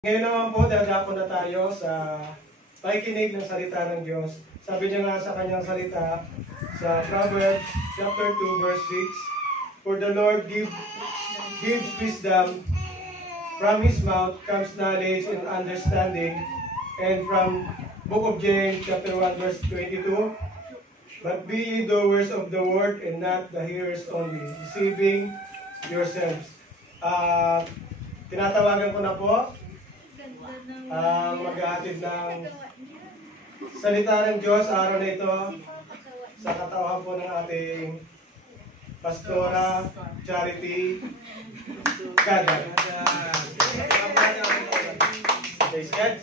Ngayon naman po, dadako na tayo sa pakikinig ng salita ng Diyos. Sabi niya nga sa kanyang salita, sa Proverbs chapter 2 verse 6, For the Lord gives wisdom, from His mouth comes knowledge and understanding. And from Book of James chapter 1 verse 22, But be ye doers of the word and not the hearers only, deceiving yourselves. Tinatawagan ko na po ang maghahatid ng salita ng Diyos araw na ito sa katauhan po ng ating Pastora Charity Gaga. Praise God.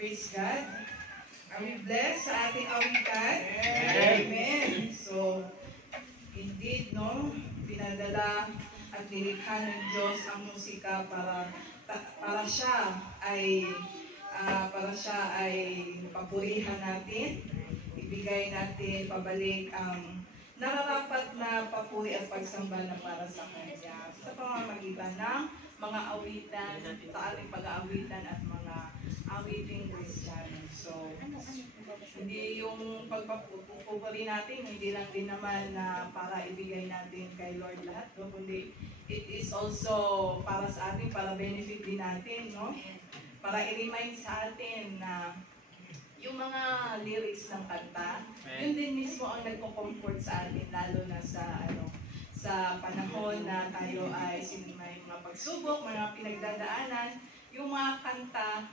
Praise God. Are we blessed sa ating awitan? Amen. So, indeed, no, pinadala at nilikha ng Diyos ang musika para siya ay papurihan natin, ibigay natin pabalik ang nararapat na papuri at pagsamba na para sa Kanya sa pamamagitan ng mga awitan, sa ating pag-aawitan at mga awiting Kristiyano. So, hindi yung pagpapupuri natin, hindi lang din naman na para ibigay natin kay Lord lahat, no? Kundi it is also para sa atin, para benefit din natin, no? Para i-remind sa atin na yung mga lyrics ng kanta, yun din mismo ang nagko-comfort sa atin, lalo na sa panahon na tayo ay may mga pagsubok, mga pinagdadaanan, yung mga kanta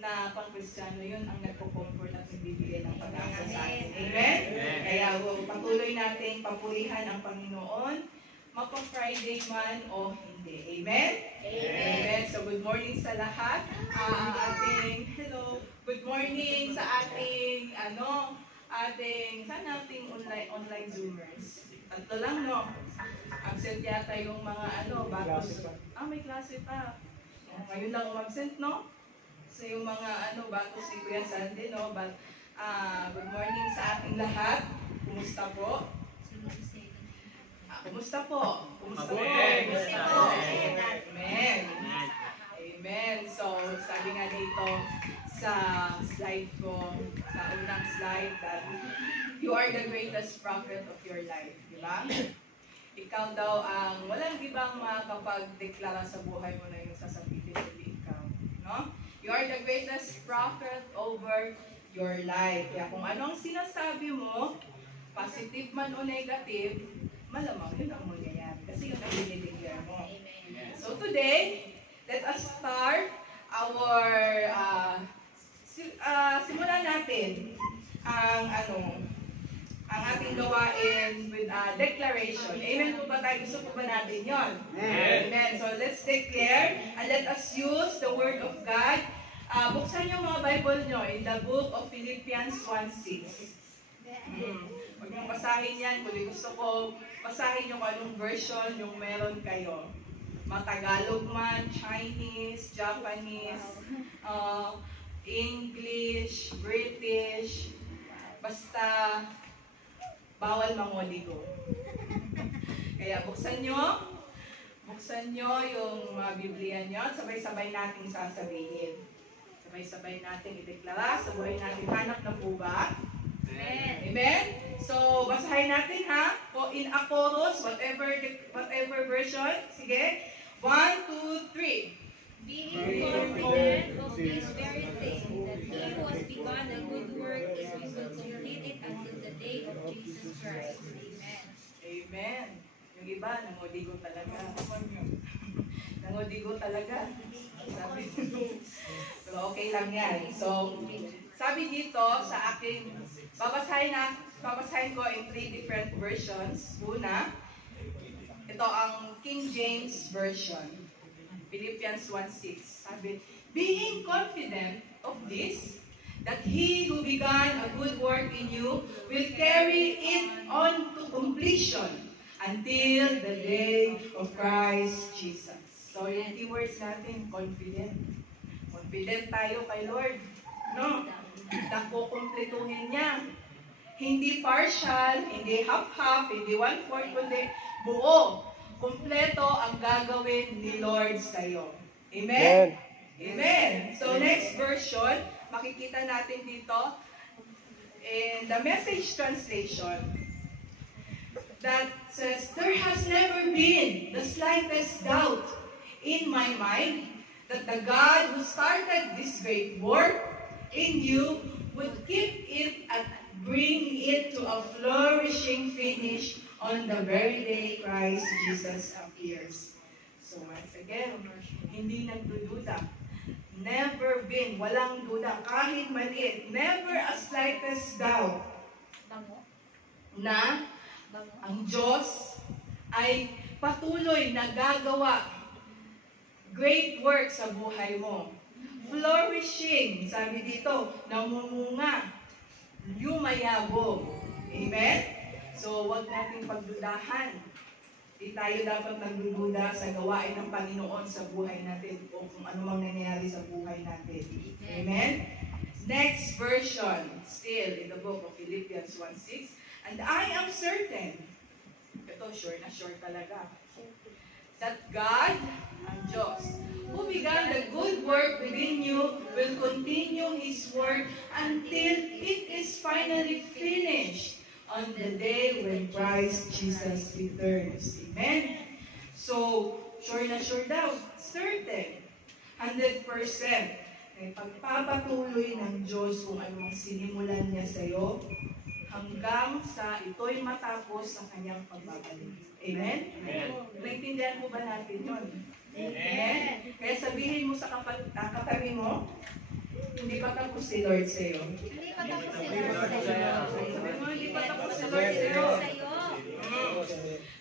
na pang-Kristiyano, yun ang nagko-comfort at nagbibigay ng pag-asa sa atin. Amen? Kaya patuloy natin papurihan ang Panginoon, mapa-Friday man o hindi. Amen? Amen. So good morning sa lahat. Good morning sa ating ating online Zoomers. Tatlo lang, no? Absent yata yung mga bago. May klase pa. Ngayon lang umabsent, no? So yung mga bago si Kuya Sandy, no? But good morning sa ating lahat. Kumusta po? Kumusta po? Kumusta po? Amen. Amen. So sabi nga dito sa slide ko, sa unang slide, that you are the greatest prophet of your life. Diba? Ikaw daw ang walang ibang makakapag-deklara sa buhay mo na yung sasabihin kundi ikaw. No? You are the greatest prophet over your life. Kaya kung anong sinasabi mo, positive man o negative, malamang yun ang mangyayari. Kasi yun ang dinideclare mo. So today, let us start our simulan natin ang ating gawain with a declaration. Amen po ba tayo? Gusto po ba natin yun? Amen. So let's declare and let us use the Word of God. Buksan niyo mga Bible nyo in the book of Philippians 1:6. Huwag niyong basahin yan. Kung gusto ko, basahin niyo kung anong version yung meron kayo. Matagalog man, Chinese, Japanese, English, British, basta bawal mangoligo. Kaya buksan nyo yung mga Biblia nyo at sabay-sabay nating sasabihin. Sabay-sabay nating ideklara sa buhay natin. Hanap na po ba? Amen. Amen? So, basahin natin ha. In a chorus, whatever version. Sige. 1, 2, 3. Being confident of this very thing, that he who has begun a good work is able to complete it until the day of Jesus Christ. Amen. Amen. Yung iba, nangodigo talaga. Nangodigo talaga. Sabi pero okay lang yan. So, sabi dito sa akin, babasahin ko in 3 different versions. Una, ito ang King James Version. Philippians 1:6. Sabi, being confident of this, that he who began a good work in you will carry it on to completion until the day of Christ Jesus. So yung keywords natin, confident. Confident tayo kay Lord. No? Na kukumpletuhin niya. Hindi partial, hindi half-half, hindi one-fourth, kundi buo. Kumpleto ang gagawin ni Lord sa'yo. Amen? Amen. So next version, makikita natin dito in the Message translation that says, there has never been the slightest doubt in my mind that the God who started this great work in you would keep it and bring it to a flourishing finish on the very day Christ Jesus appears. So once again, hindi nagdududa. Never been, walang duda, kahit maliit, never a slightest doubt na ang Diyos ay patuloy na gagawa great work sa buhay mo. Flourishing, sabi dito, namumunga, yumayabong. Amen? So, wag nating pagdudahan. Di tayo dapat nagdududa sa gawain ng Panginoon sa buhay natin o kung ano mang nangyayari sa buhay natin. Amen? Next version, still in the book of Philippians 1:6. And I am certain, ito sure na sure talaga, that God, ang Diyos, who began the good work within you will continue His work until it is finally finished on the day when Christ Jesus returns. Amen? So, sure na sure daw, certain, 100%, ay pagpapatuloy ng Diyos kung anong sinimulan niya sa iyo hanggang sa ito'y matapos sa kanyang pagbabalik. Amen? Naintindihan mo ba natin yun? Amen? Kaya sabihin mo sa katabi mo, hindi pa tapos si Lord sa iyo. Hindi pa tapos si Lord sa'yo. Sabihin mo, hindi pa tapos si Lord sa iyo.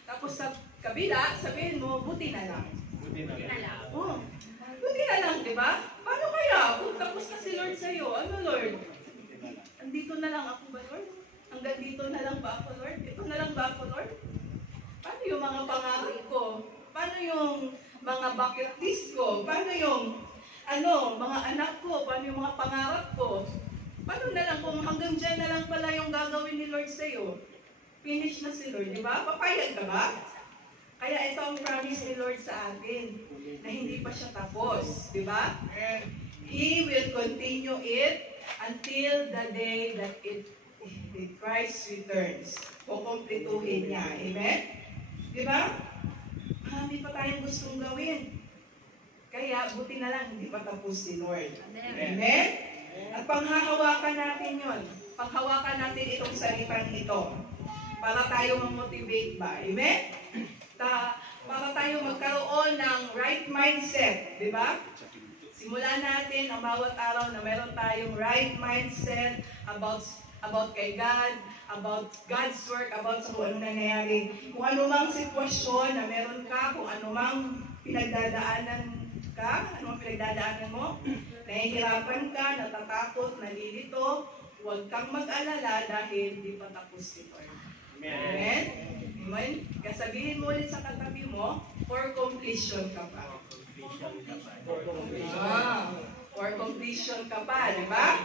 Tapos sa kabila, sabihin mo, buti na lang. Buti na lang, di ba? Paano kaya? Kung tapos na si Lord sa iyo, ano Lord? Andito na lang ako ba, Lord? Hanggang dito na lang ba ako, Lord? Ito na lang ba ako, Lord? Paano yung mga pangarap ko? Paano yung mga bucket list ko? Paano yung mga anak ko? Paano yung mga pangarap ko? Paano na lang kung hanggang dyan na lang pala yung gagawin ni Lord sa iyo? Finish na si Lord, di ba? Papayag ka ba? Kaya ito ang promise ni Lord sa atin, na hindi pa siya tapos, di ba? He will continue it until the day that Christ returns. Kukumplituhin niya. Amen? Di ba? Marami pa tayong gustong gawin. Kaya, buti na lang, hindi pa tapos si Lord. Amen? At panghahawakan natin yon. Panghawakan natin itong salitang ito. Para tayo ma-motivate ba? Amen? Para tayo magkaroon ng right mindset. Di ba? Simulan natin ang bawat araw na meron tayong right mindset about kay God, about God's work, about sa kung ano nangyayari. Kung anumang sitwasyon na meron ka, kung anumang pinagdadaanan ka, anumang pinagdadaanan mo, nahihirapan ka, natatakot, nalilito, huwag kang mag-alala dahil di pa tapos si Lord. Amen? Amen? Kasabihin mo ulit sa katabi mo, for completion ka pa. For completion ka pa, di ba?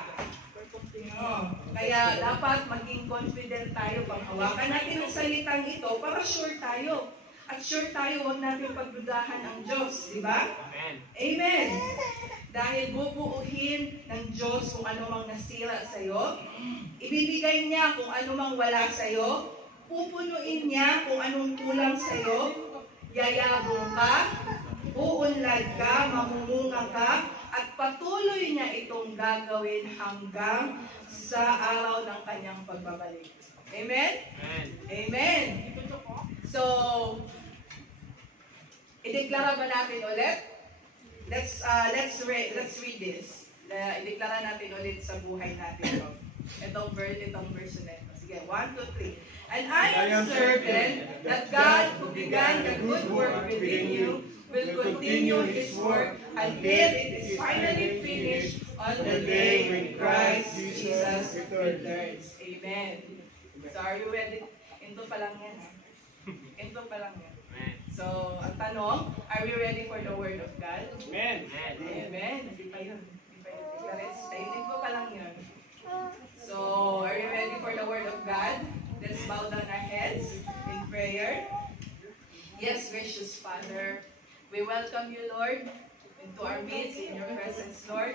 Kaya dapat maging confident tayo pag hawakan natin ang salitang ito para sure tayo. At sure tayo, huwag natin pagdudahan ang Diyos, di ba? Amen. Dahil bubuuhin ng Diyos kung ano mang nasira sa'yo, ibibigay niya kung ano mang wala sa'yo, pupunuin niya kung anong kulang sa'yo, yayabong ka, uunlad ka, mamumunga ka, at patuloy niya itong gagawin hanggang sa araw ng kanyang pagbabalik. Amen? Amen. So, ideklara ba natin ulit? Let's read this. Ideklara natin ulit sa buhay natin. Itong verse na ito. Sige, 1, 2, 3. And I am certain that God who began the good work within you will continue His work until it is finally finished on the day when Christ Jesus returns. Amen. So are you ready? Ito pa lang yan. Ito pa lang yan. So, ang tanong, are we ready for the Word of God? Amen. Amen. Hindi pa yun. Ito ko pa lang yun. So, are you ready for for the Word of God. Let's bow down our heads in prayer. Yes, gracious Father, we welcome you, Lord, into our midst, in your presence, Lord.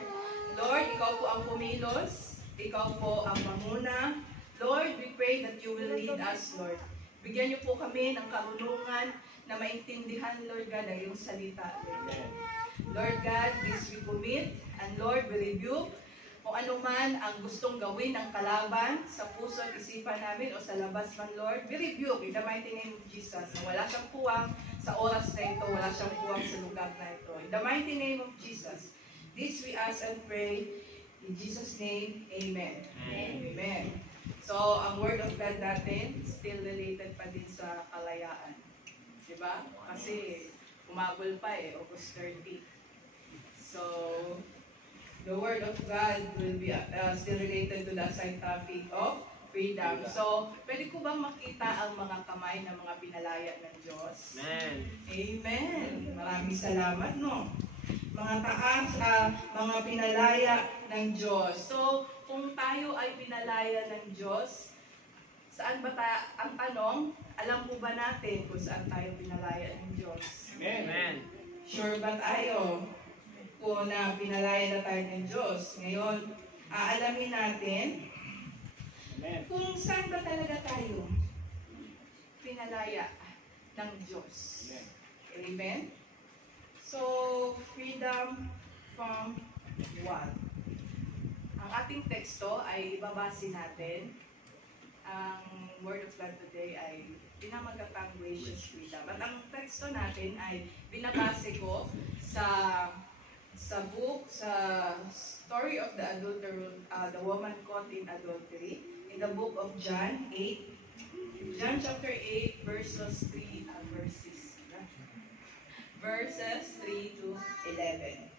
Lord, ikaw po ang pumilos, ikaw po ang mamuna. Lord, we pray that you will lead us, Lord. Bigyan niyo po kami ng karunungan na maintindihan, Lord God, ang iyong salita, Lord God. Lord God, this we commit, and Lord, we rebuke kung ano man ang gustong gawin ng kalaban sa puso at isipan namin o sa labas man, Lord. We rebuke in the mighty name of Jesus na wala siyang puwang sa oras na ito, wala siyang puwang sa lugar na ito. In the mighty name of Jesus, this we ask and pray in Jesus' name, Amen. Amen. So, ang word of God natin, still related pa din sa kalayaan. Diba? Kasi, umabol pa August 30. So, the word of God will be still related to the assigned topic of freedom. So, pwede ko bang makita ang mga kamay ng mga pinalaya ng Diyos? Amen. Amen. Maraming salamat, no? Mga taas, mga pinalaya ng Diyos. So, kung tayo ay pinalaya ng Diyos, saan ba ang tanong, alam po ba natin kung saan tayo pinalaya ng Diyos? Amen. Sure ba tayo kung na pinalaya na tayo ng Diyos? Ngayon, aalamin natin kung saan ba talaga tayo pinalaya ng Diyos. Amen? So, freedom from what? Ang ating teksto ay ibabase natin. Ang word of God today ay pinamagatang gracious freedom. At ang teksto natin ay binabase ko sa story of the adulterer, the woman caught in adultery, in the book of John 8, John chapter 8, verses 3 and verses 3 to 11.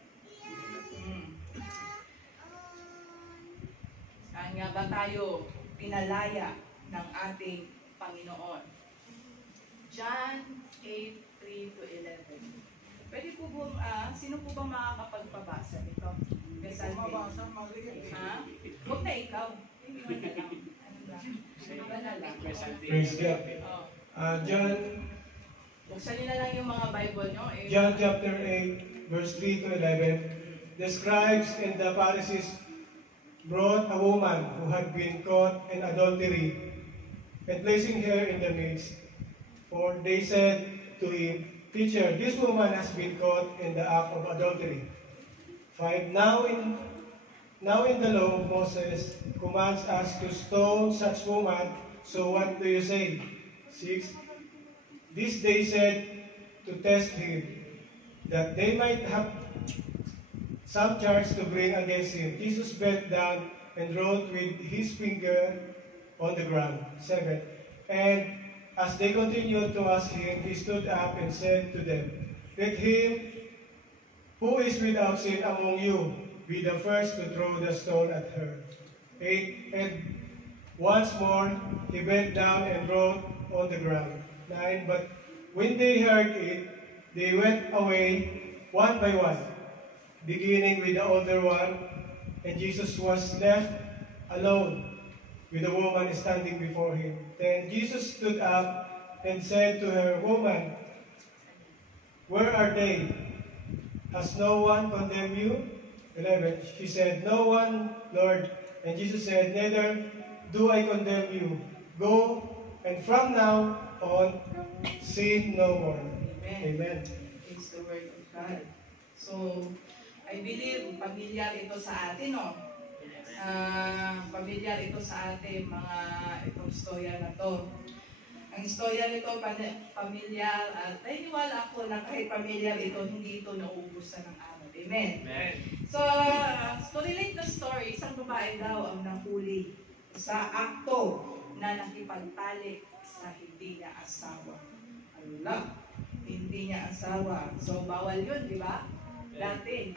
Saan nga ba tayo pinalaya ng ating Panginoon? John 8, 3 to 11. Pwede po bang, sino po bang makakapagpabasa nito? Kasal Mabasa, maliit. ha? Huwag na ikaw. Hindi mo na lang. Ano ba? Ano ba na lang? Praise God. Oh. John, Buksan niyo na lang yung mga Bible nyo. John chapter 8, verse 3 to 11. The scribes and the Pharisees brought a woman who had been caught in adultery, and placing her in the midst, for they said to him, Teacher, this woman has been caught in the act of adultery. 5. Now in the law, Moses commands us to stone such woman, so what do you say? 6. This they said to test him, that they might have some charge to bring against him. Jesus bent down and wrote with his finger on the ground. 7. And as they continued to ask him, he stood up and said to them, Let him who is without sin among you be the first to throw the stone at her. 8. And once more he bent down and wrote on the ground. 9. But when they heard it, they went away one by one, beginning with the older one, and Jesus was left alone with the woman standing before him. Then Jesus stood up and said to her, Woman, where are they? Has no one condemned you? 11. She said, No one, Lord. And Jesus said, Neither do I condemn you. Go, and from now on, sin no more. Amen. It's the word of God. So, I believe familiar ito sa atin, no? Familiar ito sa atin, itong storya na to. Ang storya nito, familiar, at naniniwala ako na kahit familiar ito, hindi ito nauubusan ng araw. Amen? Amen. So, to relate the story, isang babae daw ang nahuli sa akto na nakipagtalik sa hindi niya asawa. Allah, hindi niya asawa. So, bawal yun, di ba? Dati.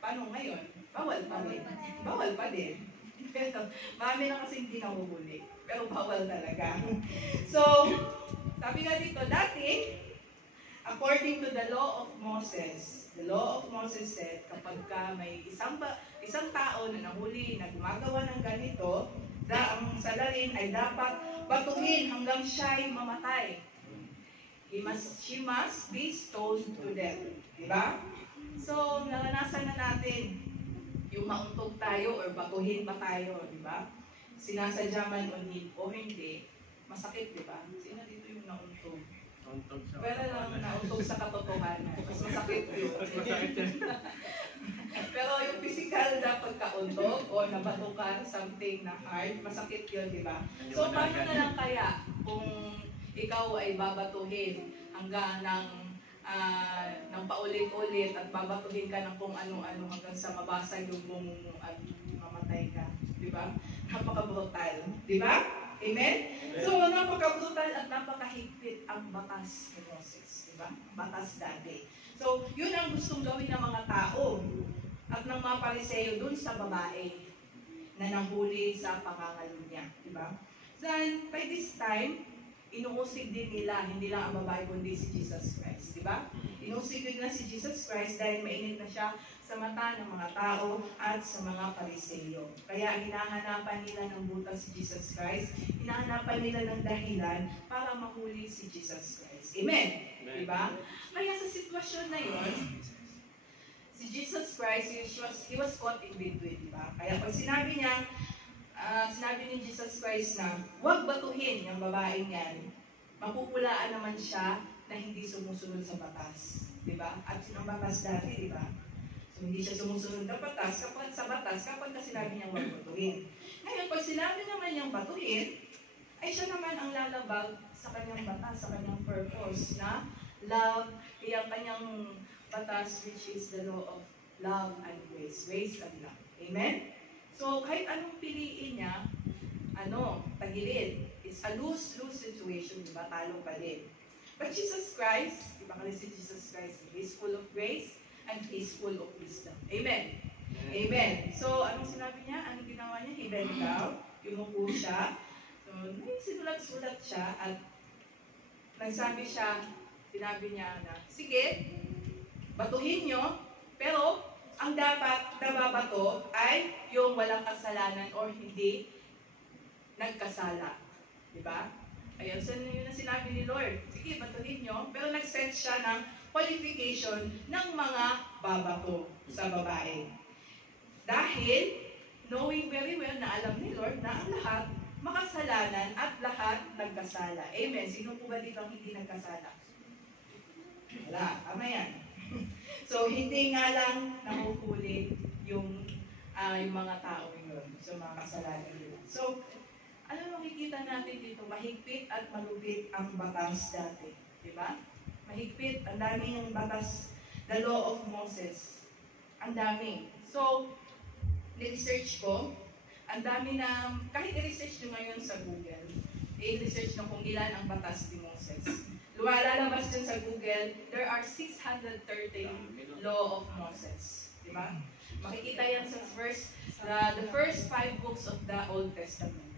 Paano ngayon? Bawal pa rin. Bawal pa din. Marami na kasi hindi nahuhuli. Pero bawal talaga. So, sabi nga dito, dati, according to the law of Moses said, kapag ka may isang tao na nahuli na gumagawa ng ganito, ang salarin ay dapat batuhin hanggang siya'y mamatay. She must be stoned to death. Diba? So, naranasan na natin yung mauntog tayo or batuhin pa tayo. Diba? Sinasadya man o hindi, masakit, diba? Sino dito yung nauntog? Pero lang nauntog sa katotohanan. Mas masakit yun. Pero yung physical na pagkauntog o nabato ka something na hard, masakit yun, di ba? So, paano na lang kaya kung ikaw ay babatuhin hanggang ng paulit-ulit at babatuhin ka ng kung ano-ano hanggang sa mabasag yung bumo at mamatay ka, di ba? Napaka-brutal, di ba? Amen? So, napaka-brutal at napakahigpit ang batas ni Moses, di ba? Batas dati. So, yun ang gustong gawin ng mga tao at ng mga Pariseo dun sa babae na nahuli sa pangangalo niya, di ba? Then, by this time, inuusig din nila, hindi lang ang babae kundi si Jesus Christ, di ba? Inuusig din na si Jesus Christ dahil mainit na siya sa mata ng mga tao at sa mga Pariseo. Kaya hinahanapan nila ng butas si Jesus Christ, hinahanapan nila ng dahilan para mahuli si Jesus Christ. Amen? Di ba? Kaya sa sitwasyon na yon, si Jesus Christ, he was caught in between, di ba? Kaya pag sinabi ni Jesus Christ na huwag batuhin yung babaeng yan, mapupulaan naman siya na hindi sumusunod sa batas. Diba? At ang batas dati, diba? So, hindi siya sumusunod sa batas kapag sinabi niyang huwag batuhin. Ngayon, pag sinabi naman niyang batuhin, ay siya naman ang lalabag sa kanyang batas, sa kanyang purpose na love, yung kanyang batas which is the law of love and grace and love. Amen? So, kahit anong piliin niya, tagilid. It's a lose-lose situation, diba? Talo pa din. But Jesus Christ, diba kasi si Jesus Christ, He is full of grace and He is full of wisdom. Amen? Amen. So, anong sinabi niya? Anong ginawa niya? He bent down, yumuko siya. So, sinulat-sulat siya at sinabi niya na, sige, batuhin niyo, pero ang dapat nababato ay yung walang kasalanan or hindi nagkasala. Diba? Ayun, so yun ang sinabi ni Lord. Sige, batuhin nyo. Pero nag-set siya ng qualification ng mga babato sa babae. Dahil, knowing very well na alam ni Lord na ang lahat makasalanan at lahat nagkasala. Amen. Sino po ba dito ang hindi nagkasala? Wala. Tama yan. So, hindi nga lang nahuhuli yung mga tao yun. So, mga kasalanan nila. So, ano makikita natin dito? Mahigpit at malupit ang batas dati. Diba? Mahigpit. Ang daming batas. The law of Moses. Ang dami. So, ni-research ko, ang dami na, kahit i-research nyo ngayon sa Google, i-research nyo kung ilan ang batas ni Moses. Lumalalabas dyan sa Google, there are 613 law of Moses. Diba? Makikita yan sa the first 5 books of the Old Testament.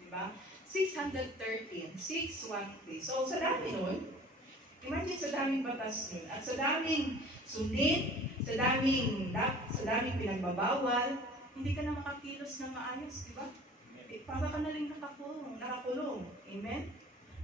Diba? 613, 613. So, sa dami nun, imagine sa daming batas nun, at sa daming sundin, sa daming pinagbabawal, hindi ka na makakilos na maayos, diba? Para ka na lang nakakulong. Amen?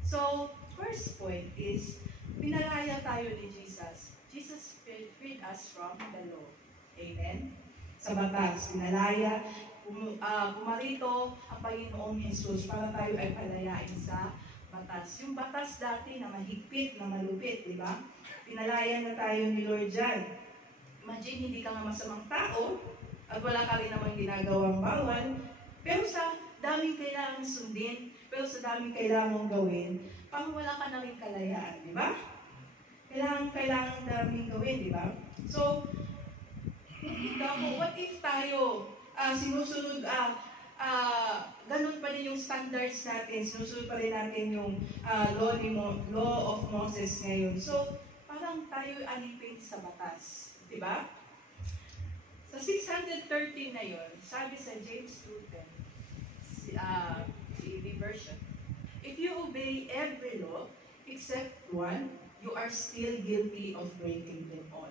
So, first point is, pinalaya tayo ni Jesus. Jesus freed us from the law. Amen? Sa batas, pinalaya, pumarito ang Panginoong Jesus para tayo ay palayain sa batas. Yung batas dati na mahigpit, na malupit, di ba? Pinalaya na tayo ni Lord dyan. Imagine, hindi ka nga masamang tao, at wala ka rin namang ginagawang bawal, pero sa daming kailangan sundin, pero sa daming kailangan gawin, pang wala ka na rin kalayaan, di ba? Kailangan daming gawin, di ba? So, what if tayo sinusunod, ganun pa din yung standards natin, sinusunod pa rin natin yung law of Moses ngayon. So, parang tayo alipin sa batas. Diba? Sa 613 na yun, sabi sa James 2:10, CEV version, if you obey every law except one, you are still guilty of breaking them all.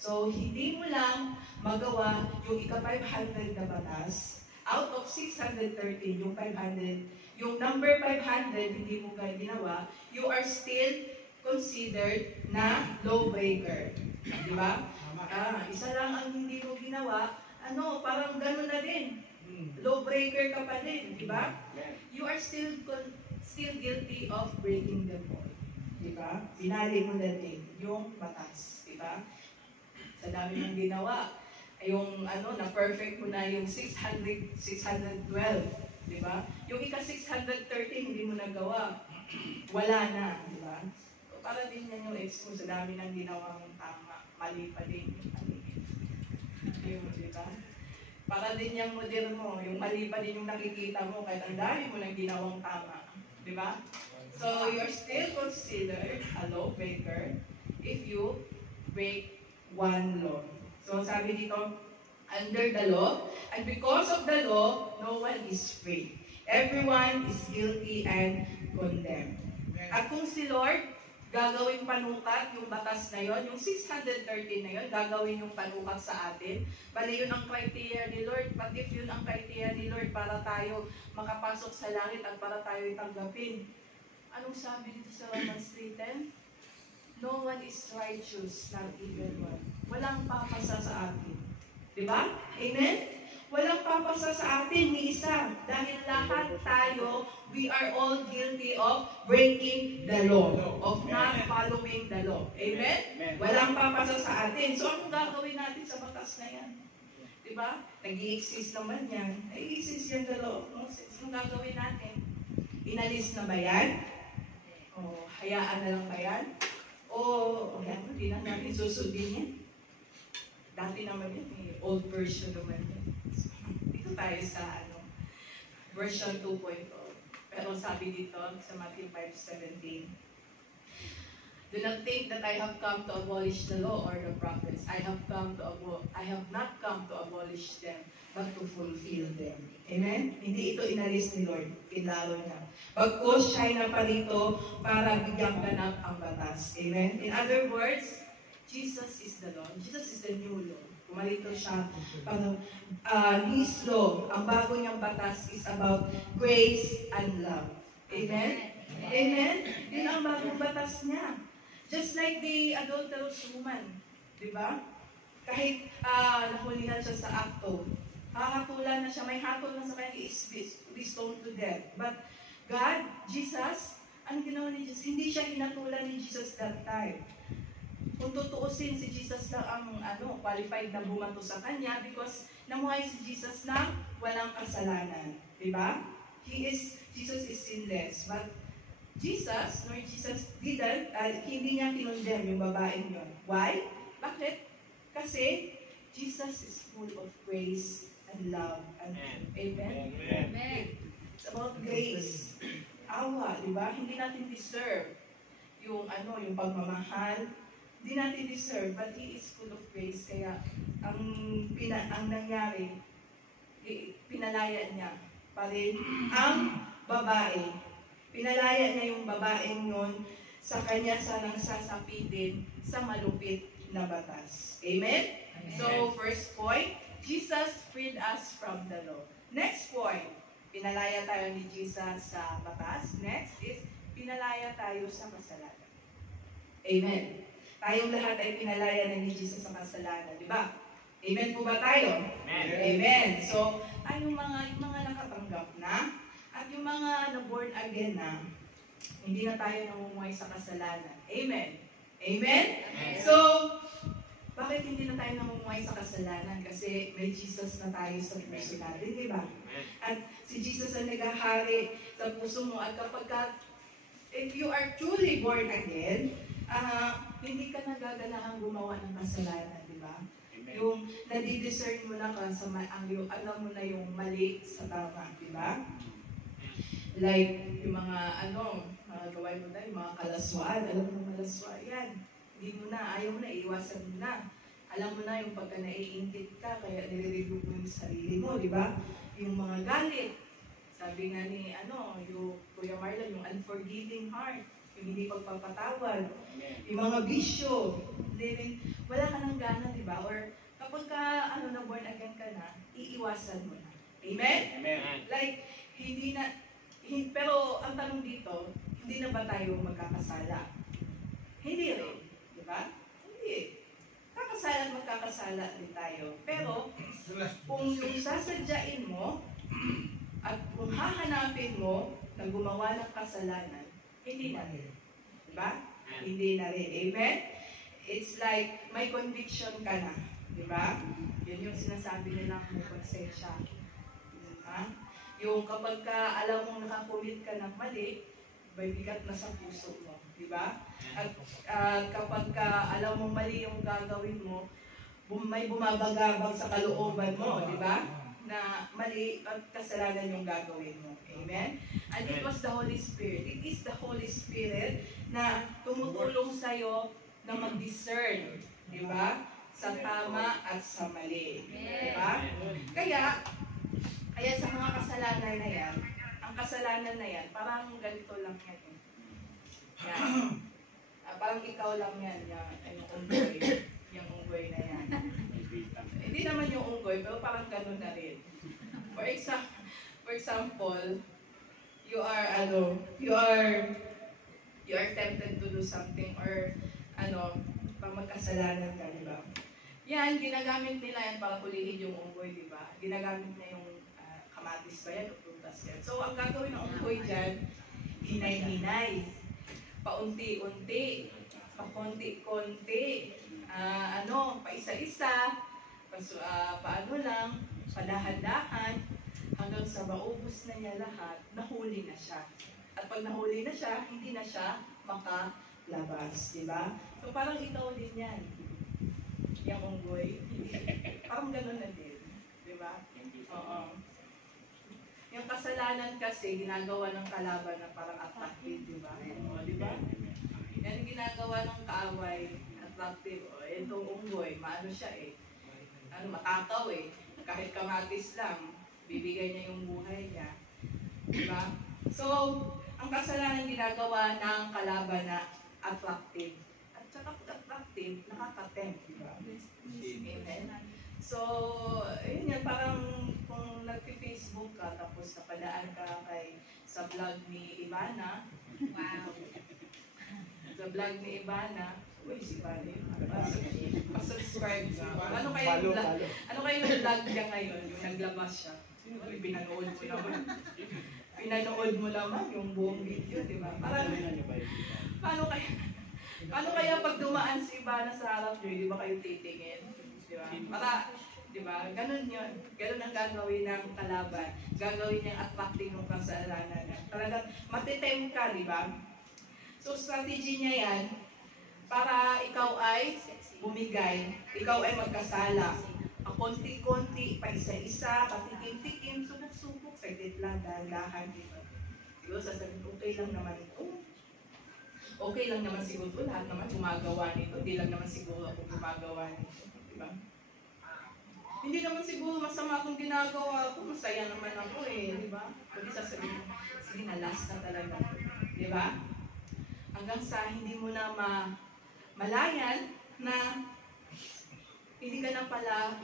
So, hindi mo lang magawa yung ika-500 na batas out of 613, yung 500, yung number 500, hindi mo ginawa, you are still considered na lawbreaker. Di ba? Isa lang ang hindi mo ginawa, parang gano'n na din. Lawbreaker ka pa din, di ba? You are still guilty of breaking the law. Di ba? Binali mo na din yung batas. Di ba? Sa dami mong ginawa, yung na-perfect mo na yung 612. Di ba? Yung ika-613, hindi mo nagawa. Wala na. Di ba? So, para din yan yung excuse. Sa dami ng ginawang tama. Mali pa din yung mali. Di ba? Para din yung model mo. Yung mali pa din yung nakikita mo. Kahit ang dami mo ng ginawang tama. Di ba? So, you're still considered a lawbreaker if you break one law. So, sabi dito, under the law, and because of the law, no one is free. Everyone is guilty and condemned. At kung si Lord, gagawin panukat yung batas na yon, yung 613 na yon, gagawin yung panukat sa atin. Bali yun ang criteria ni Lord. But if yun ang criteria ni Lord para tayo makapasok sa langit at para tayo itanggapin, anong sabi dito sa Romans 3:10? No one is righteous, not even one. Walang papasa sa atin. Diba? Amen? Walang papasa sa atin ni isa. Dahil lahat tayo, we are all guilty of breaking the law, of not following the law. Amen? Walang papasa sa atin. So, anong gagawin natin sa batas na yan? Diba? Nag-i-exist naman yan. Nag-i-exist yan the law of Moses. Anong gagawin natin? Inalis na ba yan? O hayaan na lang ba yan? O hindi na natin susundin yan. Dati naman yan, old version naman yan. Dito tayo sa version 2.0. Pero sabi dito sa Matthew 5:17, do not think that I have come to abolish the law or the prophets. I have not come to abolish them, but to fulfill them. Amen? Hindi ito inalis ni Lord, pinlalo niya. Bagkus siya'y naparito para bigyang ganap ang batas. Amen? In other words, Jesus is the law. Jesus is the new law. Pumalito siya. His law, ang bago niyang batas is about grace and love. Amen? Amen? Yun ang bagong batas niya. Just like the adulterous woman. Diba? Kahit nahulihan siya sa akto, hahatulan na siya, may hatol na sa kanya, is stoned to death. But God, Jesus, ano ginawa ni Jesus? Hindi siya hinatulan ni Jesus that time. Kung tutuusin, si Jesus lang ang qualified na bumato sa kanya because namuhay si Jesus na walang kasalanan. Diba? Jesus is sinless. But Jesus didn't, hindi niya kinondemn yung babaeng yun. Why? Bakit? Kasi Jesus is full of grace and love. And Amen? Amen. It's about grace. Awa, diba? Hindi natin deserve yung pagmamahal. Hindi natin deserve, but He is full of grace. Kaya ang nangyari, pinalaya niya pa rin ang babae. Pinalaya niya yung babaeng yun sa kanya sanang sasapitin sa malupit na batas. Amen? So, first point, Jesus freed us from the law. Next point, pinalaya tayo ni Jesus sa batas. Next is, pinalaya tayo sa kasalanan. Amen. Tayong lahat ay pinalaya na ni Jesus sa kasalanan, di ba? Amen po ba tayo? Amen. Amen. So, tayong yung mga nakatanggap na, at yung mga na-born again na, hindi na tayo namumuhay sa kasalanan. Amen. Amen? Amen. So, bakit hindi na tayo namumuhay sa kasalanan? Kasi may Jesus na tayo sa puso natin, di ba? At si Jesus ang naghahari sa puso mo. At if you are truly born again, hindi ka nagaganahang gumawa ng kasalanan, di ba? Yung nadidiscern mo na alam mo na yung mali sa tama, di ba? Like, yung mga gawain mo na, yung mga kalaswaan, alam mo malaswa, yan. Hindi mo na, ayaw mo na, iiwasan mo na. Alam mo na yung pagka naiingit ka, kaya nire-review mo yung sarili mo, di ba? Yung mga galit. Sabi nga ni, yung Kuya Marlon, yung unforgiving heart. Yung hindi pagpapatawad, yung mga bisyo, wala ka ng gana, di ba? Or kapag na born again ka na, iiwasan mo na. Amen? Amen. Like, pero ang tanong dito, hindi na ba tayo magkakasala? Hindi rin. Di ba? Hindi. Kakasala at magkakasala din tayo. Pero, kung yung sasadyain mo, at kung hahanapin mo na gumawa ng kasalanan, hindi na rin. Di ba? Hindi na rin. Amen? It's like, may conviction ka na. Di ba? Yun yung sinasabi nilang may konsensya. Diba? Yung kapag ka alam mong nakakumit ka ng mali, may bigat na sa puso mo. Di ba? At kapag ka alam mong mali yung gagawin mo, may bumabagabag sa kalooban mo. Di ba? Na mali at kasalanan yung gagawin mo. Amen? And it was the Holy Spirit. It is the Holy Spirit na tumutulong sa'yo na mag-discern. Di ba? Sa tama at sa mali. Di ba? Kaya sa mga kasalanan na yan, ang kasalanan na yan, parang ganito lang yan. Yan. Parang ikaw lang yan, yung unggoy. Yung unggoy na yan. Hindi naman yung unggoy, pero parang ganun na rin. For example, you are tempted to do something or pang magkasalanan ka, di ba? Yan, ginagamit nila yan para kulihin yung unggoy, di ba? Ginagamit na yung kamatis ba yan o prutas yan. So, ang gagawin ng unggoy dyan, hinay-hinay, paunti-unti, pakonti-konti, paisa-isa, paano lang, padahan-dahan, hanggang sa maubos na niya lahat, nahuli na siya. At pag nahuli na siya, hindi na siya makalabas, di ba? So, parang ikaw din yan. Yung unggoy. Parang gano'n na din. Di ba? Oo. Yung kasalanan kasi, ginagawa ng kalaban na parang attractive, di ba? O, di ba? Yan yung ginagawa ng kaaway, attractive. O, itong unggoy, maano siya eh. Matakaw eh. Kahit kamatis lang, bibigay niya yung buhay niya. Di ba? So, ang kasalanan ginagawa ng kalaban na attractive. At saka attractive, nakaka-tempt, di ba? Amen. So, yun yan, parang kung nag-Facebook ka, tapos napadaan ka sa vlog ni Ivana. Wow! Sa vlog ni Ivana, uy, si Ivana yun. Pasubscribe si Ivana. Ano kayo yung vlog niya ngayon? Yung naglabas siya. Pinanood mo naman. Pinanood mo naman yung buong video, di ba? Parang, paano kaya pag dumaan si Ivana sa harap nyo, di ba kayo titingin? Di ba? Di ba? Ganun yun. Ganun ang gagawin ng kalaban. Gagawin niyang attracting ng kasalanan. Talagang matitem ka, di ba? So, strategy niya yan para ikaw ay bumigay, ikaw ay magkasala. Konti-konti, pa isa-isa, patikim-tikim, subok-subok, saglit lang, dahan-dahan. Diba? Sasabihin, okay lang naman ito. Okay lang naman siguro ito. Lahat naman gumagawa nito. Di lang naman siguro ako gumagawa nito. Diba? Hindi naman siguro masama akong ginagawa ko. Masaya naman ako eh. Diba? Kundi sasabihin, sige na, last na talaga. Diba? Hanggang sa hindi mo na malayan na hindi ka na pala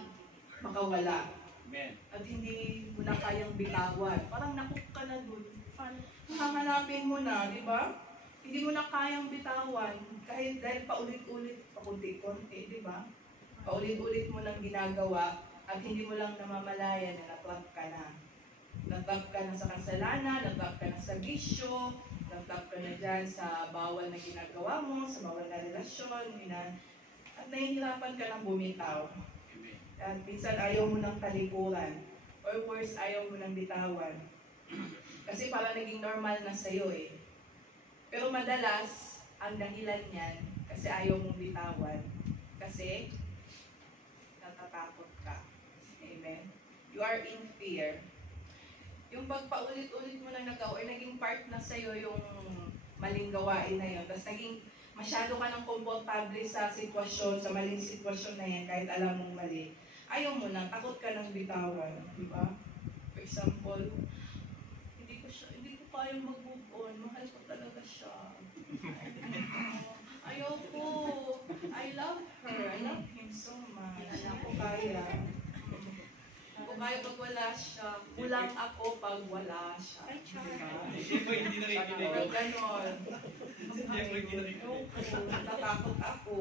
makawala. Amen. At hindi mo na kayang bitawan. Parang nakook ka na dun. Hahanapin mo na, di ba? Hindi mo na kayang bitawan. Kahit dahil paulit-ulit, pakunti-kunti, di ba? Paulit-ulit mo lang ginagawa at hindi mo lang namamalayan na natrap ka na. Natrap ka na sa kasalanan, natrap ka na sa bisyo, natrap ka na dyan sa bawal na ginagawa mo, sa bawal na relasyon, at nahihirapan ka ng bumitaw. At minsan ayaw mo ng talikuran. Or worse, ayaw mo ng bitawan. Kasi parang naging normal na sa'yo eh. Pero madalas, ang dahilan niyan, kasi ayaw mong bitawan. Kasi, natatakot ka. Amen? You are in fear. Yung pagpaulit-ulit mo na nagawa, ay naging part na sa'yo yung maling gawain na yun. Tapos naging masyado ka ng komportable sa sitwasyon, sa maling sitwasyon na yan, kahit alam mong mali. Ayaw mo na, takot ka ng bitawan, di ba? For example, hindi ko kayang mag-move on, mahal ko talaga siya. Ayaw ko, I love her, I love him so much. Hindi ko kaya. Hindi ko Tumayo pag wala siya. Kulang ako pag wala siya. Ay, char. Hindi po, hindi nakikinig. Parang ganon. Hindi po, hindi nakikinig. Natatakot ako.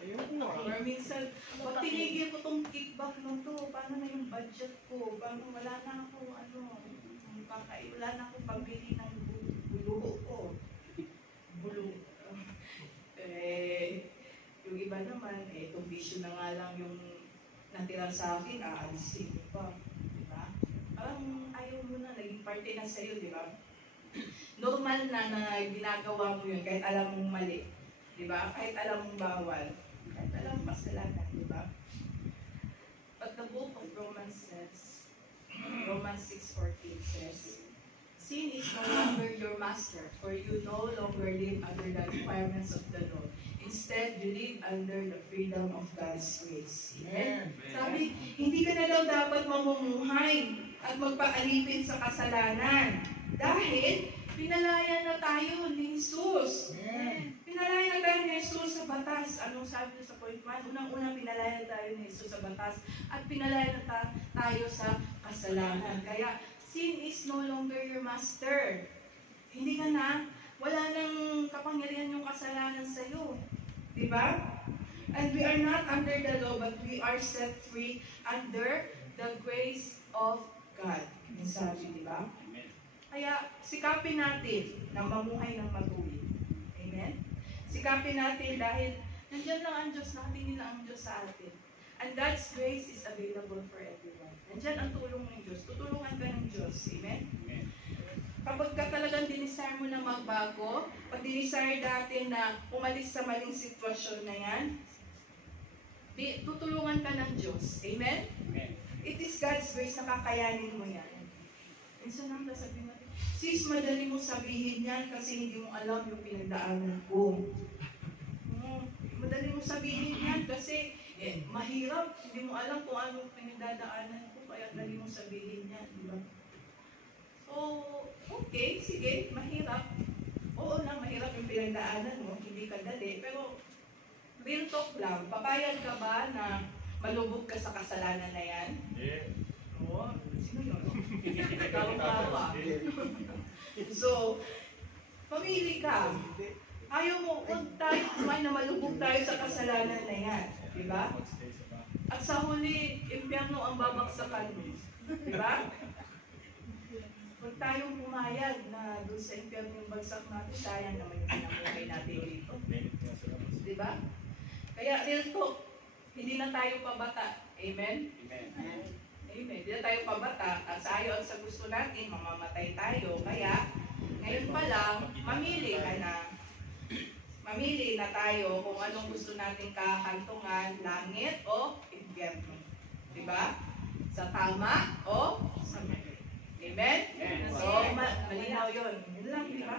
Ayoko nga. Or minsan, pag tinigil ko tong kickback na to, paano na yung budget ko? Paano wala na ako, wala na akong pambili ng buluho ko. Buluho. Yung iba naman, itong bisyo na nga lang yung natira sa akin, aalisin mo pa. Diba? Parang ayaw mo na, naging parte na sa'yo, di ba? Normal na ginagawa mo yun kahit alam mong mali. Di ba? Kahit alam mong bawal. Kahit alam mong kasalanan, di ba? But the book of Romans says, Romans 6:14 says, sin is no longer your master, for you no longer live under the requirements of the law. Instead, you live under the freedom of God's grace. Amen? Sabi, hindi ka na daw dapat mamumuhay at magpaalipin sa kasalanan. Dahil, pinalaya na tayo ni Jesus. Pinalaya na tayo ni Jesus sa batas. Anong sabi sa point 1? Unang-unang pinalaya na tayo ni Jesus sa batas at pinalaya na tayo sa kasalanan. Kaya, sin is no longer your master. Hindi ka na, wala nang kapangyarihan yung kasalanan sa iyo. Diba? And we are not under the law, but we are set free under the grace of God. Yung sabi, diba? Kaya, sikapin natin na mamuhay ng matuwid. Amen? Sikapin natin dahil nandiyan lang ang Diyos, nakatingin lang ang Diyos sa atin. And God's grace is available for everyone. Nandiyan ang tulong ng Diyos. Tutulungan ka ng Diyos. Amen? Kapag ka talagang dinisire mo na magbago, pag dinisire natin na umalis sa maling sitwasyon na yan, tutulungan ka ng Diyos. Amen? It is God's grace na kakayanin mo yan. Minsan lang sabihin natin, sis, madali mo sabihin yan kasi hindi mo alam yung pinagdaanan ko. Madali mo sabihin yan kasi mahirap, hindi mo alam kung anong pinagdadaanan ko, kaya dali mo sabihin yan, di ba? So, okay, sige, mahirap. Oo lang, mahirap yung pinagdaanan mo, hindi ka dali. Pero, real talk lang, papayag ka ba na malubog ka sa kasalanan na yan? Oo, sino yun? Tawa-tawa. So, pamili ka. Ayaw mo, huwag tayo kumain na malubog tayo sa kasalanan na yan. Diba? At sa huli, impyerno ang babaksakan mo. Diba? Huwag tayong pumayag na doon sa impyerno yung bagsak natin, sayang naman yung pinamuhay natin dito. Diba? Kaya real talk, hindi na tayo pabata. Amen? Amen. Hindi na tayo pabata. At sa ayon sa gusto natin, mamamatay tayo. Kaya, ngayon pa lang, mamili ka na. Mamili na tayo kung anong gusto nating kahantungan, langit o impyerno. Diba? Sa tama o sa mali. Amen? So, malinaw yun. Yun lang, diba?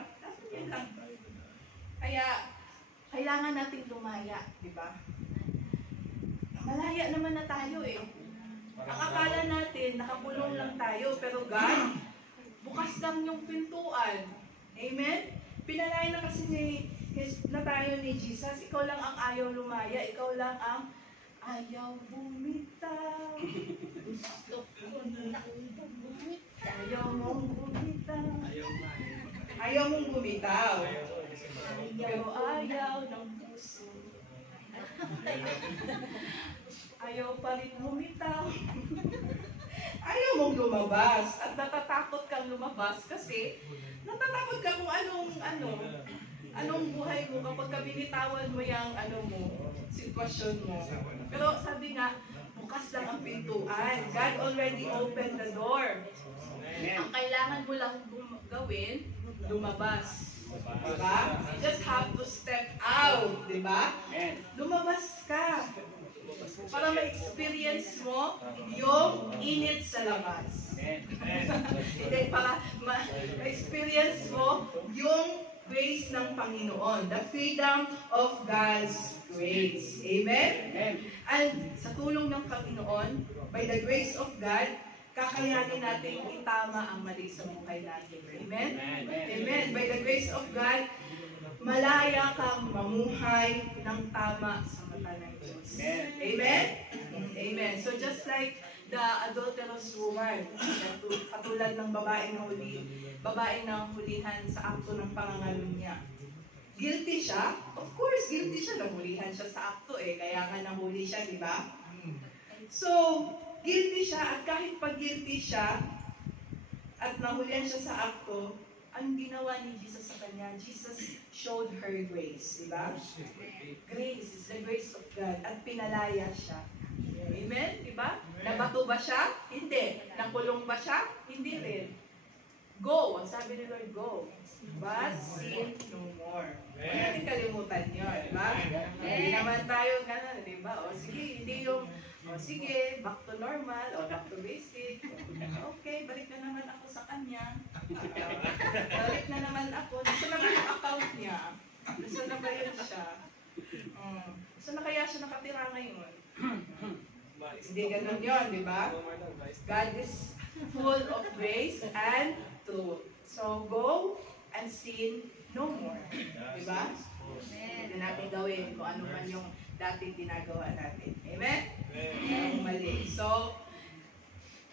Yun lang. Kaya, kailangan nating lumaya, diba? Malaya naman na tayo eh. Ang akala natin, nakakulong lang tayo, pero God, bukas lang yung pintuan. Amen? Pinalaya na kasi na tayo ni Jesus, ikaw lang ang ayaw lumaya, ikaw lang ang ayaw bumitaw. Gusto ko lang bumitaw. Ayaw mong bumitaw. Ayaw mong bumitaw. Pero ayaw ng puso. Ayaw pa rin bumitaw. Ayaw mong lumabas. At natatakot kang lumabas kasi natatakot ka kung anong buhay mo kapag binitawan mo yung sitwasyon mo. Pero sabi nga, bukas lang ang pintuan. God already opened the door. Ang kailangan mo lang gawin, lumabas. Diba? You just have to step out. Diba? Lumabas ka. Para ma-experience mo yung init sa labas. Hindi, para ma-experience mo yung grace ng Panginoon. The freedom of God's grace. Amen? And sa tulong ng Panginoon, by the grace of God, kakayanin natin itama ang mali sa buhay natin. Amen? Amen. By the grace of God, malaya kang mamuhay ng tama sa mata ng Diyos. Amen? Amen. So just like the adulterous woman, katulad ng babaeng na hulihan sa akto ng pangangalo niya. Guilty siya? Of course, guilty siya. Nahulihan siya sa akto kaya nga nahuli siya, di ba? So, guilty siya at kahit pag guilty siya at nahulihan siya sa akto, ang ginawa ni Jesus sa kanya, Jesus showed her grace, di ba? Grace is the grace of God at pinalaya siya. Amen? Di ba? Nabato ba siya? Hindi. Nakulong ba siya? Hindi rin. Go. Ang sabi ni Lord, go. But sin no more. Huwag natin kalimutan yun, di ba? Hindi naman tayo gano'n, di ba? O sige, hindi yung, o sige, back to normal, o back to basic. Okay, balik na naman ako sa kanya. Balik na naman ako. Nasa na ba yung account niya? Nasa na ba yun siya? Saan na kaya siya nakatira ngayon? Hindi ganun yun, di ba? God is full of grace and truth. So, go and sin no more. Di ba? Hindi natin gawin kung ano man yung dating ginagawa natin. Amen? Ang mali. So,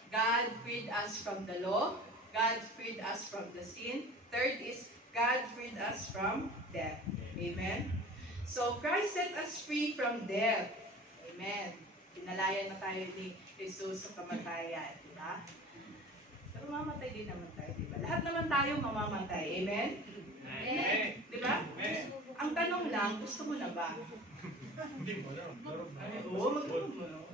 God freed us from the law. God freed us from the sin. Third is, God freed us from death. Amen? So, Christ set us free from death. Amen. Pinalaya na tayo ni Jesus sa kamatayan. Diba? Pero mamatay din naman tayo. Diba? Lahat naman tayo mamamatay. Amen? Amen. Diba? Ang tanong lang, gusto mo na ba? Hindi mo na. Oo, magtanong mo.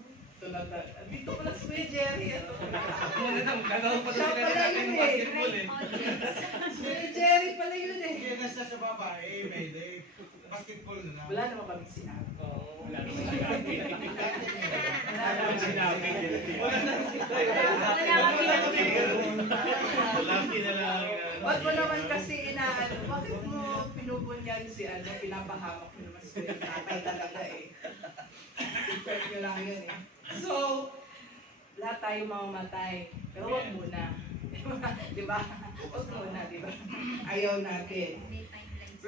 Dito pala si Kuya Jerry. Nagawang pa Siya sila pala natin yun basketball Si Kuya Jerry pala yun Hindi na siya sa baba, may basketball na. Wala naman kami sinabi. Oo, wala naman sinabi. Wala naman sinabi. Wala naman sinabi. Lucky na lang. Ba't mo naman kasi inaano? Bakit mo pinupunyan si pinapahamak mo naman si tatay talaga Secret nyo lang yun So, lahat tayo mamamatay. Pero wag muna. Di ba? Wag muna, di ba? Ayaw natin.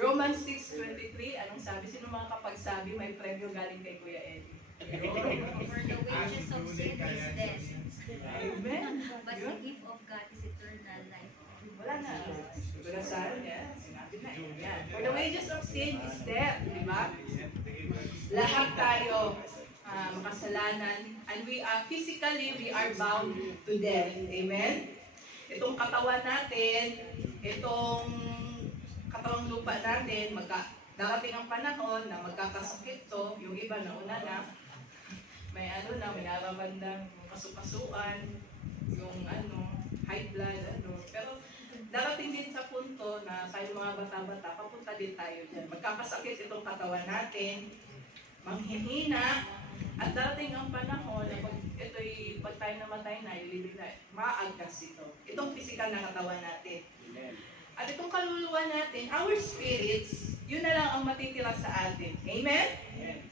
Romans 6:23, anong sabi? Sino mga kapagsabi may premyo galing kay Kuya Eddie? For the wages of sin is death, Amen? but the gift of God is eternal life. Wala na. Bulasan, yan. Sinabi na. Yan. For the wages of sin is death. Di ba? Lahat tayo makasalanan. And we are, physically, we are bound to death. Amen? Itong katawan natin, itong katawang lupa natin, darating ang panahon na magkakasakit to, yung iba nauna na, may may narabandang kasukasuan, yung high blood, Pero darating din sa punto na tayo mga bata-bata, papunta din tayo dyan. Magkakasakit itong katawan natin, manghihina, at darating ang panahon na pag tayo namatay na, maagkas ito. Itong physical na katawan natin. At itong kaluluwa natin, our spirits, yun na lang ang matitira sa atin. Amen? Yes.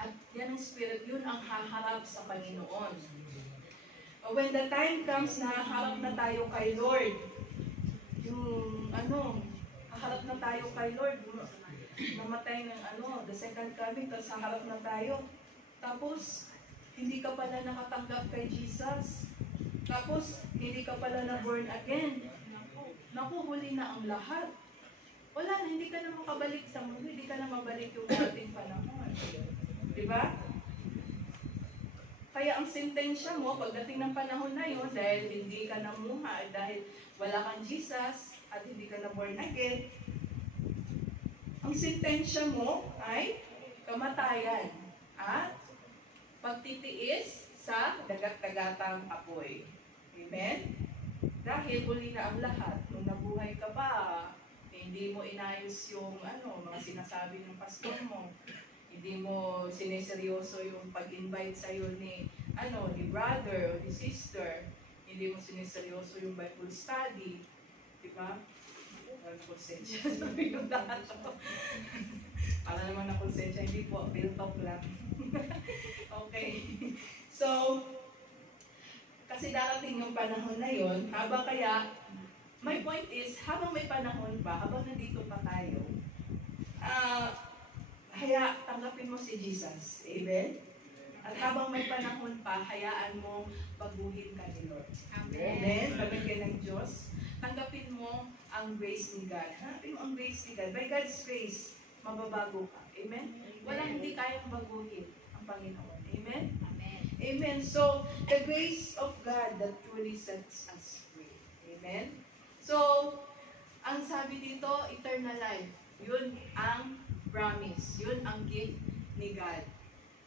At yan ang spirit, yun ang haharap sa Panginoon. When the time comes na haharap na tayo kay Lord, yung haharap na tayo kay Lord, namatay ng the second coming, tapos haharap na tayo. Tapos, hindi ka pala nakatanggap kay Jesus. Tapos, hindi ka pala na born again. Naku, huli na ang lahat. Wala na, hindi ka na makabalik sa mundo, hindi ka na mabalik yung dating panahon. Diba? Kaya ang sentensya mo, pagdating ng panahon na yun, dahil hindi ka namuha, dahil wala kang Jesus, at hindi ka na born again, ang sentensya mo ay kamatayan at pagtitiis sa dagat-dagatang apoy. Amen? Dahil huli na ang lahat. Nung nabuhay ka pa, hindi mo inayos yung mga sinasabi ng pastor mo. Hindi mo sineseryoso yung pag-invite sa'yo ni brother o ni sister. Hindi mo sineseryoso yung Bible study. Diba? Konsensya. Sabi yung lahat ito. Para naman na konsensya. Hindi po. Bill talk lang. Okay. So, kasi darating yung panahon na yon, my point is, habang may panahon pa, habang nandito pa tayo, kaya tanggapin mo si Jesus. Amen? At habang may panahon pa, hayaan mo baguhin ka ni Lord. Amen. Amen? Pamigay ng Diyos. Tanggapin mo ang grace ni God. Hanapin mo ang grace ni God. By God's grace, mababago ka. Amen? Walang hindi kayang baguhin ang Panginoon. Amen? Amen. Amen. So, the grace of God that truly sets us free. Amen? So, ang sabi dito, eternal life. Yun ang promise. Yun ang gift ni God.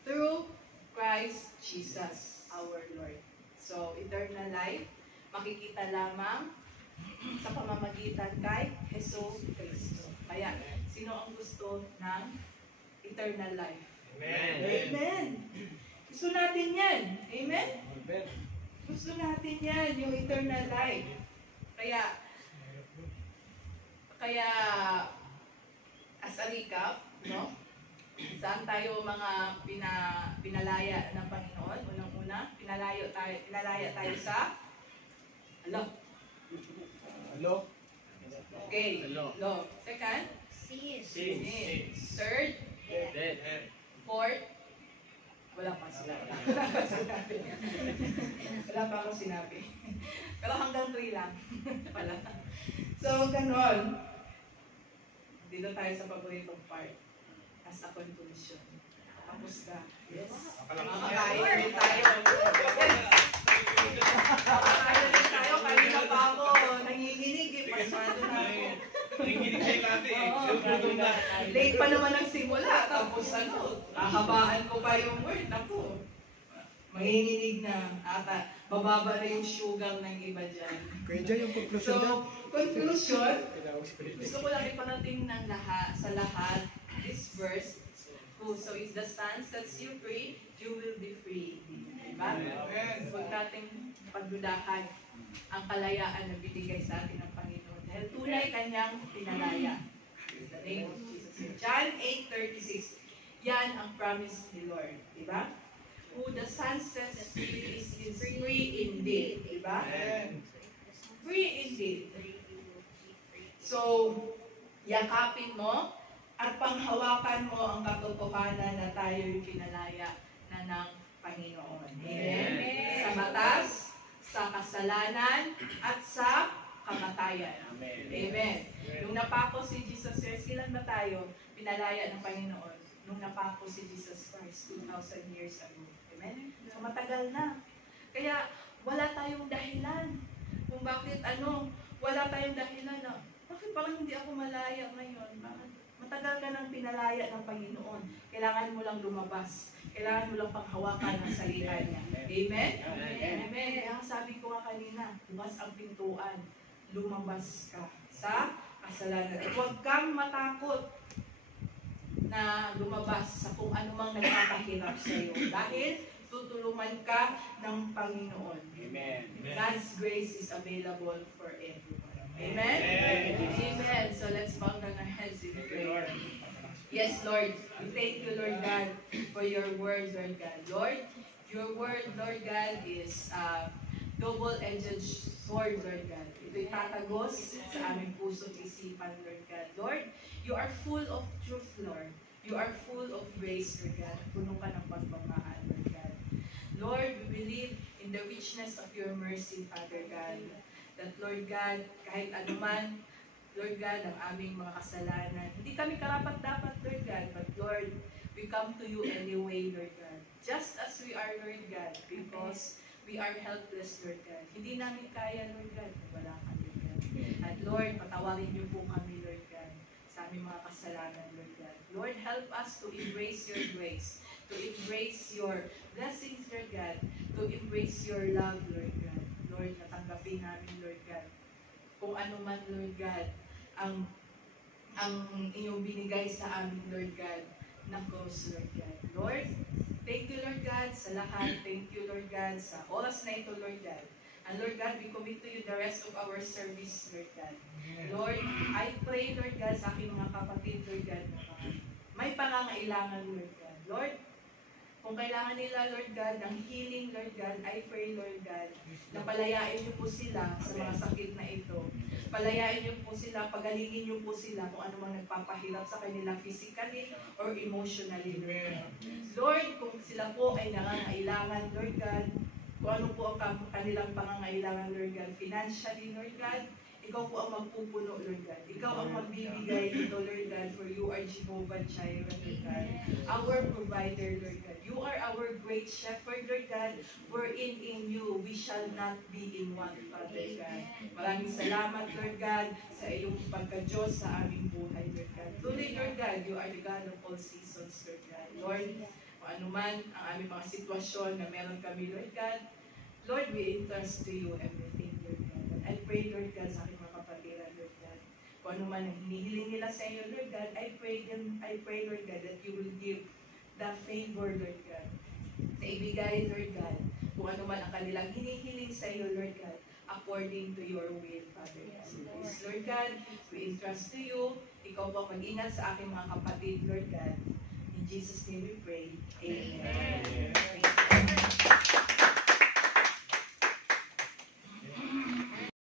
Through Christ Jesus, our Lord. So, eternal life, makikita lamang sa pamamagitan kay Jesus Cristo. Kaya, sino ang gusto ng eternal life? Amen. Amen. Gusto natin yan. Amen? Amen. Gusto natin yan, yung eternal life. Kaya, as a recap, no? Saan tayo mga pinalaya ng Panginoon? Unang-una, pinalaya tayo sa law. Hello? Okay, Law. law. Second, Sin. Sin. sin. Third, Death. fourth, wala pa sinabi. Wala pa akong sinabi. Pero hanggang 3 lang. Wala. So, ganon. Dito tayo sa paboritong part. As a conclusion. Tapos ka. Yes. Makakain rin tayo. Yes. Makakain rin tayo. Kanina pa ako. Nanginginig. Pasmado na ako. Nanginginig kayo natin eh. Oo, Gutom na. late pa naman ang simula. Tapos hahabaan ko pa yung word. Ako. Manginginig na. Ata, bababa na yung sugar ng iba dyan. Kuya Jay, yung conclusion daw. So, conclusion, Tinawag si Kuya Jay. gusto ko lang iparating ng sa lahat, this verse, so if the Son sets you free, you will be free. Diba? Amen. Huwag nating pagdudahan ang kalayaan na binigay sa atin ng Panginoon. Dahil tunay kanyang pinalaya. In the name of Jesus. John 8:36. Yan ang promise ni Lord. Diba? Who the Son sets free is free indeed. Diba? Amen. Free indeed. So, yakapin mo at panghawakan mo ang katotohanan na tayo yung pinalaya na ng Panginoon. Amen? Amen. Sa batas, sa kasalanan, at sa kamatayan. Amen. Amen. Nung napako si Jesus Christ, kailan ba tayo pinalaya ng Panginoon? Nung napako si Jesus Christ 2,000 years ago. Amen? So matagal na. Kaya wala tayong dahilan kung bakit wala tayong dahilan na bakit parang hindi ako malaya ngayon? Bakit? Matagal ka nang pinalaya ng Panginoon. Kailangan mo lang lumabas. Kailangan mo lang panghawakan ang salita niya. Amen? Amen. Amen. Kaya sabi ko nga kanina, bukas ang pintuan. Lumabas ka sa kasalanan. At huwag kang matakot na lumabas sa kung anumang nagpapahirap sa iyo. Dahil tutulungan ka ng Panginoon. Amen. God's grace is available for everyone. Amen? Amen. Amen. So let's bow down our heads in prayer. Yes, Lord. We thank you, Lord God, for your word, Lord God. Lord, your word, Lord God, is double-edged sword, Lord God. Ito'y tatagos sa aming puso't isipan, Lord God. Lord, you are full of truth, Lord. You are full of grace, Lord God. Puno ka ng pagmamahal, Lord God. Lord, we believe in the richness of your mercy, Father God. That, Lord God, kahit anuman, Lord God, ang aming mga kasalanan. Hindi kami karapat-dapat, Lord God, but Lord, we come to you anyway, Lord God. Just as we are, Lord God, because we are helpless, Lord God. Hindi namin kaya, Lord God, kung wala ka, Lord God. At Lord, patawarin niyo po kami, Lord God, sa aming mga kasalanan, Lord God. Lord, help us to embrace your grace, to embrace your blessings, Lord God, to embrace your love, Lord God. Lord, natanggapin namin, Lord God, kung ano man, Lord God, ang inyong binigay sa amin, Lord God, na cross, Lord God. Lord, thank you, Lord God, sa lahat. Thank you, Lord God, sa oras na ito, Lord God. And Lord God, we commit to you the rest of our service, Lord God. Lord, I pray, Lord God, sa aking mga kapatid, Lord God, na may pangangailangan, Lord God. Lord, Kung kailangan nila, Lord God, ng healing, Lord God, I pray, Lord God, na palayain niyo po sila sa mga sakit na ito. Palayain niyo po sila, pagalingin niyo po sila kung ano mang nagpapahirap sa kanila physically or emotionally, Lord God. Lord, kung sila po ay nangangailangan, Lord God, kung ano po ang kanilang pangangailangan, Lord God, financially, Lord God, ikaw po ang magpupuno, Lord God. Ikaw ang magbibigay nito, Lord God, for you are Jehovah Jireh, Lord God. Our provider, Lord God. You are our great shepherd, Lord God, wherein in you we shall not be in want, Father God. Maraming salamat, Lord God, sa iyong pagka-Diyos sa aming buhay, Lord God. Truly, Lord God, you are the God of all seasons, Lord God. Lord, kung ano man ang aming mga sitwasyon na meron kami, Lord God, Lord, we entrust to you everything, Lord God. And I pray, Lord God, sa aking mga kapatiran, Lord God. Kung ano man ang hinihiling nila sa iyo, Lord God, I pray, Lord God, that you will give the favor, Lord God, na ibigay, Lord God, kung ano man ang kanilang hinihiling sa iyo, Lord God, according to your will, Father God. Please, Lord God, we entrust to you. Ikaw po mag-ingat sa aking mga kapatid, Lord God. In Jesus' name we pray. Amen.